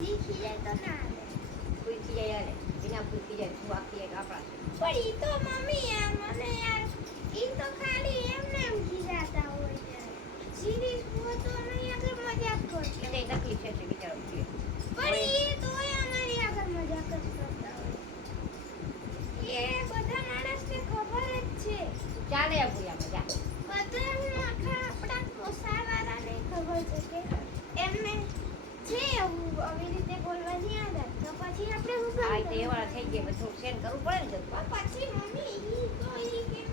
દીખી જાય તો ના હાલે. પૂછી જાય યાર એના પૂછી જાય તું આખી એક આપણા પણ ઈ તો મમ્મી યાર મને યાર ઈ તો ખાલી એમને એમ ખીજાતા હોય યાર. સિરીઝ તો નહીં આગળ મજાક કરશે. એને તકલીફ છે એટલે બિચારો છે પણ ઈ તો અમારી આગળ મજાક જ કરતા હોય. એ બધા માણસને ખબર જ છે. ચાલે ભૂયા મજા બધાને આખા આપણા કોસાવાળાને ખબર છે કે એમને છે એવું આવી રીતે બોલવાની આદત. તો પછી આપણે શું આ કરવું? તો એવાળા થઈ ગયા બધું સેન કરવું પડે ને પણ પછી મમ્મી ઈ તો ઈ કેમ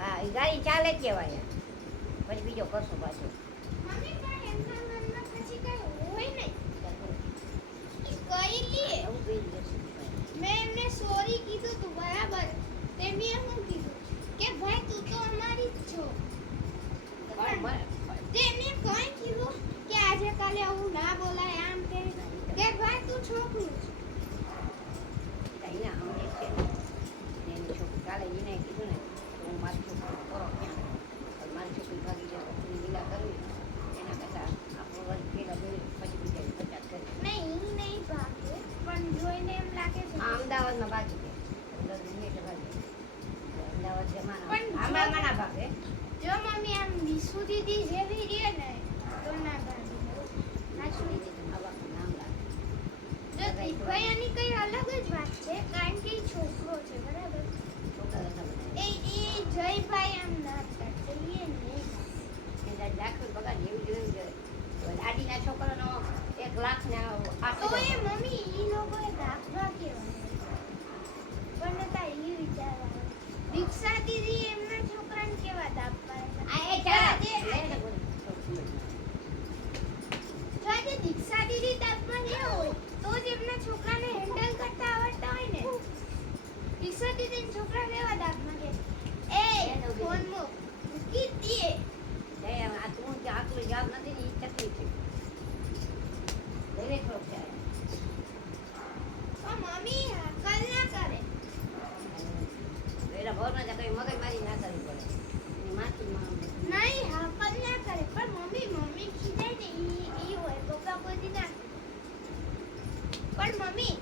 હા એ ગાડી ચાલે કહેવાય પછી બીજો કરશું પાછું મમ્મી પણ એમના મનમાં પછી કઈ હોય નહીં. ઈ કઈ લે એવું કહી દેશું મેં એમને સોરી કીધું તું બરાબર. તેમને શું કીધું કે ભાઈ તું તો અમારી જ છો. તેમને કઈ કીધું કે આજે કાલે આવું ના બોલાય આમ કે ભાઈ તું છોકરું છે. એના અમને છે ને એની છોકરી કાલે એને કીધું ને તો હું મારી છોકરી કરો ક્યાં મારી છોકરી ભાગી જાય છોકરી લીલા કરવી એના કરતાં આપણો વર્ગ પેલા બોલી પછી બીજા 50 કરી નહીં ઈ નહીં ભાગે પણ જોઈને એમ લાગે છે આ અમદાવાદમાં ભાગી જાય 10 મિનિટ ભાગી અમદાવાદ જમાના પણ આમાં ના ભાગે જો મમ્મી આમ વિસુ દીદી જેવી રહે ને તો ના ભાગે. નાચું દીધી તો મા બાપનું નામ લાગે જો દીભાઈની કઈ અલગ જ વાત છે કારણ કે ઈ છોકરો છે બરાબર. છોકરા હતા બધા એ જયભાઈ આમ ના કરશે ઈ નહીં. એને દાખલ પગાર જેવું જોયું છે દાદીના છોકરાનો 1 લાખ ને તો એ મમ્મી ઈ લોકોએ દાખલા કેવાય પણ નતા ઈ વિચારવા દીક્ષા દીદી એમના છોકરાને કેવા દાખ પાડે. આ એ ચાલ જો આજે દીક્ષા દીદી દાખમાં ગયા હોય તો જ એમના છોકરાને હેન્ડલ કરતા આવડતા હોય ને. દીક્ષા દીદીના છોકરા કેવા દાખમાં ગયા એ ફોન મૂકી દે. આ તું કે આટલું જવાબ નથી ને એ તકલીફ છે દરેક લોક છે પણ મમ્મી હકલ ના કરે. એના ભોરમાં જ કઈ મગજમારી ના કરવી પડે એની માથીમાં નહીં હકલ ના કરે પણ મમ્મી ખીજાય ને ઈ હોય પપ્પા કોઈ દી ના. પણ મમ્મી